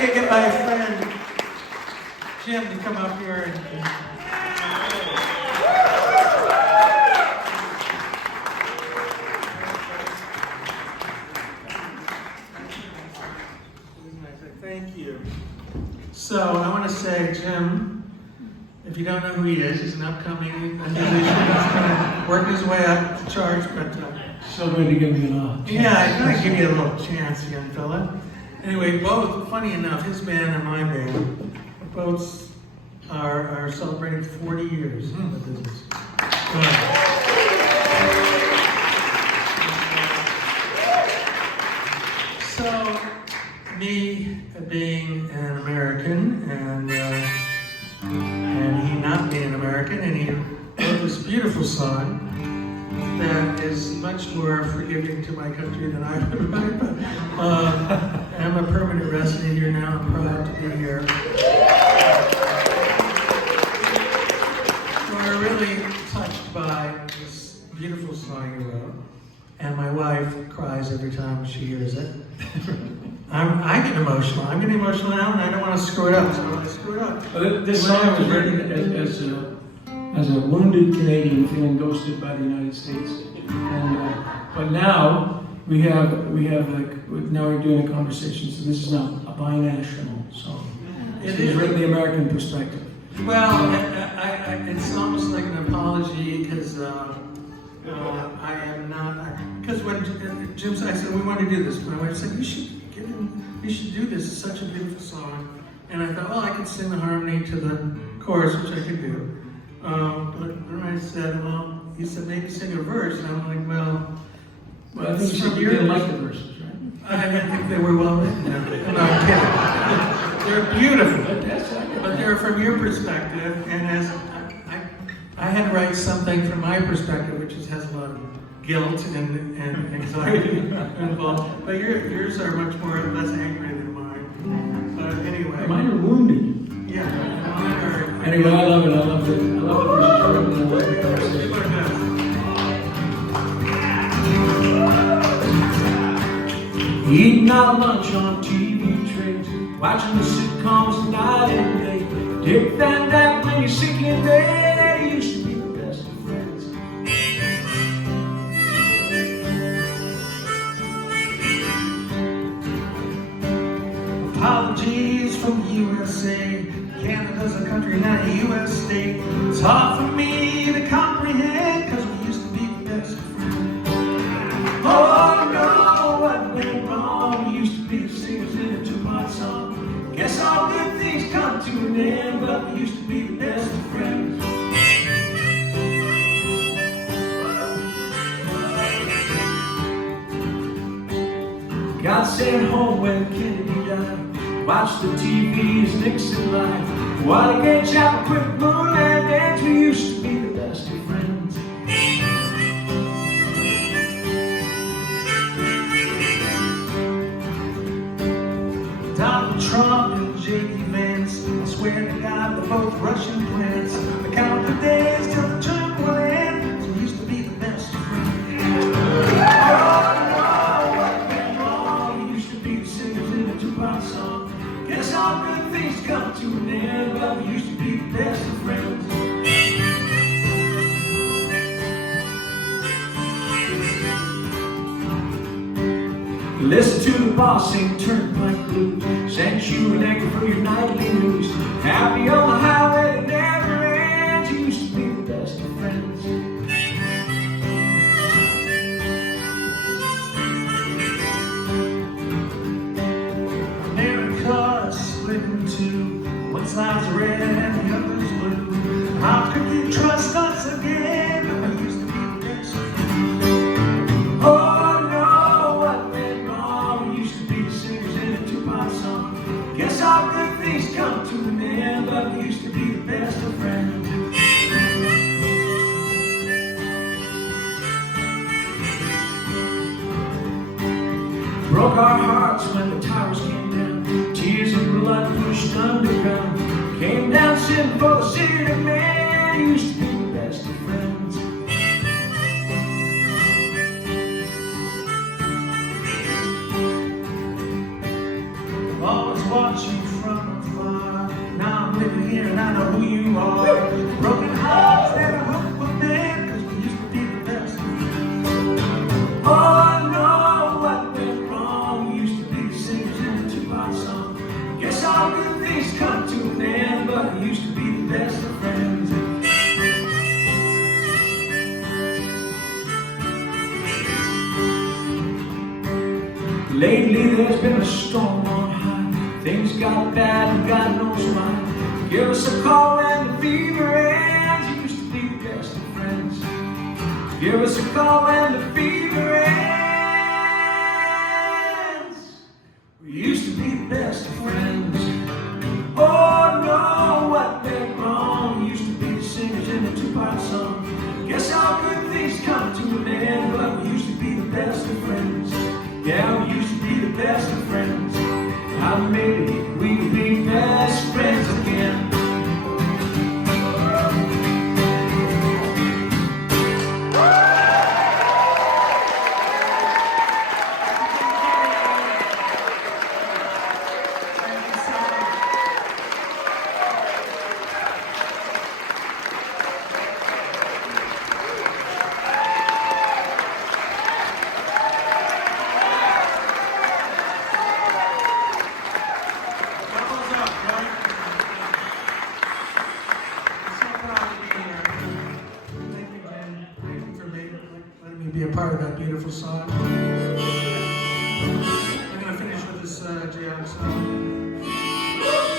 could get my friend Jim to come up here and thank you. So I want to say, Jim, if you don't know who he is, he's an upcoming musician. He's going to work his way up the charts, but so going to give me an chance. Yeah, I'm going to give you a little chance, young fella. Anyway, both, funny enough, his band and my band, both are celebrating 40 years in the business. So, me being an American and he not being American, and he wrote this beautiful song that is much more forgiving to my country than I would write, but I'm a permanent resident here now. I'm proud to be here. We're really touched by this beautiful song you wrote, and my wife cries every time she hears it. I get emotional. I'm getting emotional now, and I don't want to screw it up, so I screw it up. Well, this song was written as a wounded Canadian feeling ghosted by the United States, and but now now we're doing a conversation. So this is not a binational song. It is written the American perspective. Well, it's almost like an apology because I am not. Because when Jim said, I said we want to do this, my wife said you should do this. It's such a beautiful song, and I thought, well, I could sing the harmony to the chorus, which I could do. But then I said, well, he said maybe sing a verse, and I'm like, well, I think you didn't like the verses, right? I didn't think they were well written. No, I'm kidding. They're beautiful, but they're from your perspective, and as I had to write something from my perspective, which has a lot of guilt and anxiety involved. But yours are much less angry than mine. But anyway, mine are wounded. Yeah, mine are. Anyway, I love it. I love it. Eating our lunch on TV trays, watching the sitcoms night and day. Dick Van Dyke when you're sick and dead, used to be the best of friends. Apologies from the USA. Canada's a country, not a U.S. state. It's hard for me to comprehend, because we used to be the best of friends. Oh no, what went wrong? We used to be the singers in a two-part song. Guess all good things come to an end, but we used to be the best of friends. God sent home when Kennedy died. Watch the TV's Nixon live. Watergate Chapel, quick moonlight dance. We used to be the best of friends. Donald Trump and J.D. Vance, I swear to God, they're both Russian plants. I count the days till the term will end. So we used to be the best of friends. Guess all good things come to an end, but we used to be the best of friends. Listen to the boss sing Turnpike Blues, send you an egg for your nightly news. Happy on the highway that never ends, you used to be the best of friends. Split in two, one side's red and the other's blue. How could you trust us again? We used to be the best of friends. Oh no, what went wrong? We used to be the singers in a two-part song. Guess all good things come to an end, but we used to be the best of friends. Broke our hearts when the towers came down. Tears and blood pushed underground. Came down sitting for the city man. Used to be the best of friends. I'm always watching Lately there's been a storm on high. Things got bad and God knows why. Give us a call when the fever ends. You used to be the best of friends. Give us a call when the fever ends. We used to be the best of friends. Oh no, what went wrong? We used to be the singers in the two-part song. Guess all good things come to an end, but we used to be the best of friends. Yeah, we used to be the best of friends. How maybe we could be best friends again. Be a part of that beautiful song.